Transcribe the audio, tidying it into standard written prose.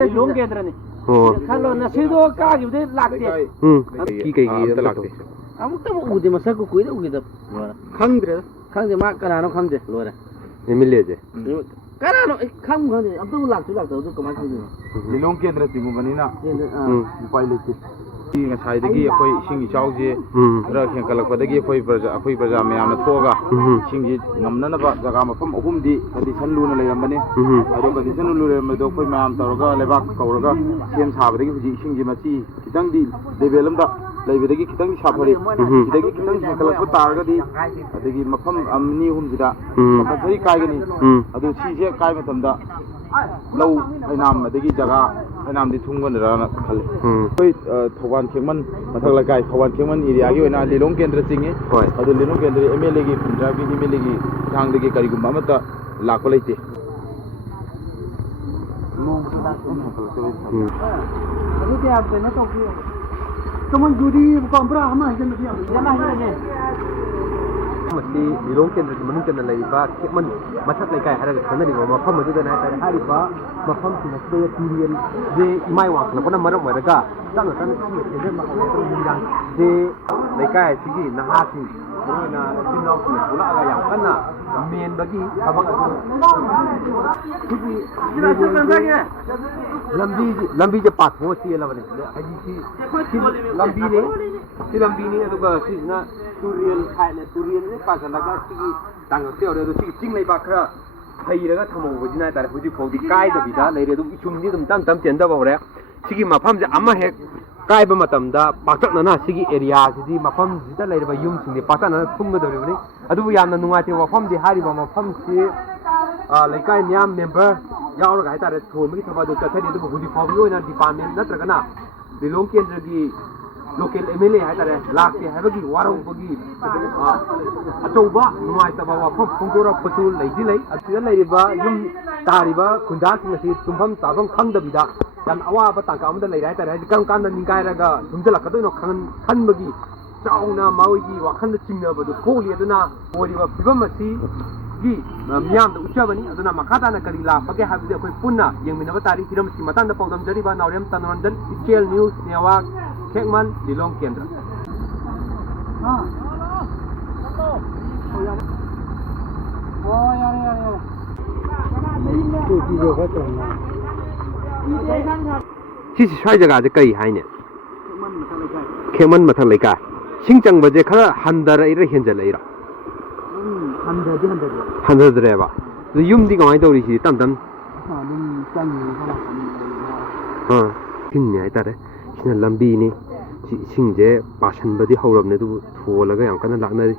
loan केंद्र खालो नसीदो कागिबदे लागते की लागते अमुक उदे मसक कुइदा उगिदा खंगदे मा कनानो खंगदे लोरे एमएलए जे कनानो खंगदे अब्दु लागतो दु कमा खंगदे लिलों केंद्र तिगुबनिना उपाय लेते ngसाइदगी अखोई इसिंग इचाउजे रा खेंकलकपदगी अखोई प्रजा मयामना थोगा इसिंगी ngamnanaba jaga mafam ahumdi condition luna leirambani ado condition luna leirambado अखोई मयाम तौरगा लेबाक कौरगा सेम साबदगी हुजी इसिंगी मची खितंगदी लेवल अमदा लेबदगी खितंग साफरी खितंगी खितंग खेंकलकप तारगदी अदगी मफम अमनी हुमजिदा मफसरी कायगनी अदो सीजे काय मतमदा lau फाइनाम अदगी जगह फाइनाम दी थुंगनराना खले कोई थौवान खेमन मथक लगाय थौवान खेमन एरिया की ओना लिलों केंद्र चिंगे अदो लिलों केंद्र एमएलए की पंजाबी एमएलए की थांग दगी करिगुम अमता लाको लेते अभी ते आप देना तो की कमन जुदी कंपरा हम हजन दिया जमा है मसी लिलों केंद्र की मनुष्य न लेबा खेमन मथक लेकाय हरग खनरि मफम मदुदा ना तारे हारिबा मफम सिनस्ते तुरियन जे इमाय वाक लपना मरम वरगा तन तन जे मखन जे लेकाय सिगी नहासी ना सिनौस ने पुला aga yang kana men bagi abang atu सिगी लंबी जे पाथ हो सी लबने अजी सी लंबी ने अदुगा सिना तुरियन खाने तुरियन ने पासलगा सिगी तांगते ओरे दो सिगी चिंग लेबा खरा फैरगा थमौबजिना तारे हुजि फौदि काय दबिदा लेरे दु इचुमनि दम तम चेंदबा होरे सिगी मफम जे अमा हेक कायबा मतमदा पाकटनना सिगी एरिया सिदी मफम जिदा लेरबा युम सिंगे पाकटनना थुंगदबनि अदुबु यामना नुंगाते मफम दि हारिबा मफम सि लेकाय न्याम मेंबर यावरगा हाइतारे थोमगी थबादो चथरि अदुबु हुजि फौबि ओइना डिपार्टमेंट नत्रगना लिलों केंद्र की लोकल एमएलए हाइतारे लाके हाइबगी वारौबगी अचौबा नुआइतबा वाफम फुंगोरा पचुल लैदि लै असिदा लैरिबा युम तारिबा खुंदासिंग असि तुमफम ताबम खंगदबिदा याम अवाबा तांका अमदा लैराय तारे हाइदि कम कांदा निंगायरगा थुमजलकदोनो खनबगी चाउना मावगी वाखंद चिंगनबदु कोलि अदुना ओरिबा फिबम असि gi miyam da uchabani aduna makata na kari la page habide khoi punna yengminaba tari hiram si matan da pawdam jari ba naurem tanranjan ichel news newa khekman dilong kendra si swai jaga je kai haine khekman mathak leika singchang baje khara handara ira henjal ira 한다드레바 юм디가 많이 떠오르시 땀땀 딩냐 이따래 신나 람비니 싱제 바산바디 하우럽네도 투올라가 양간은 락나리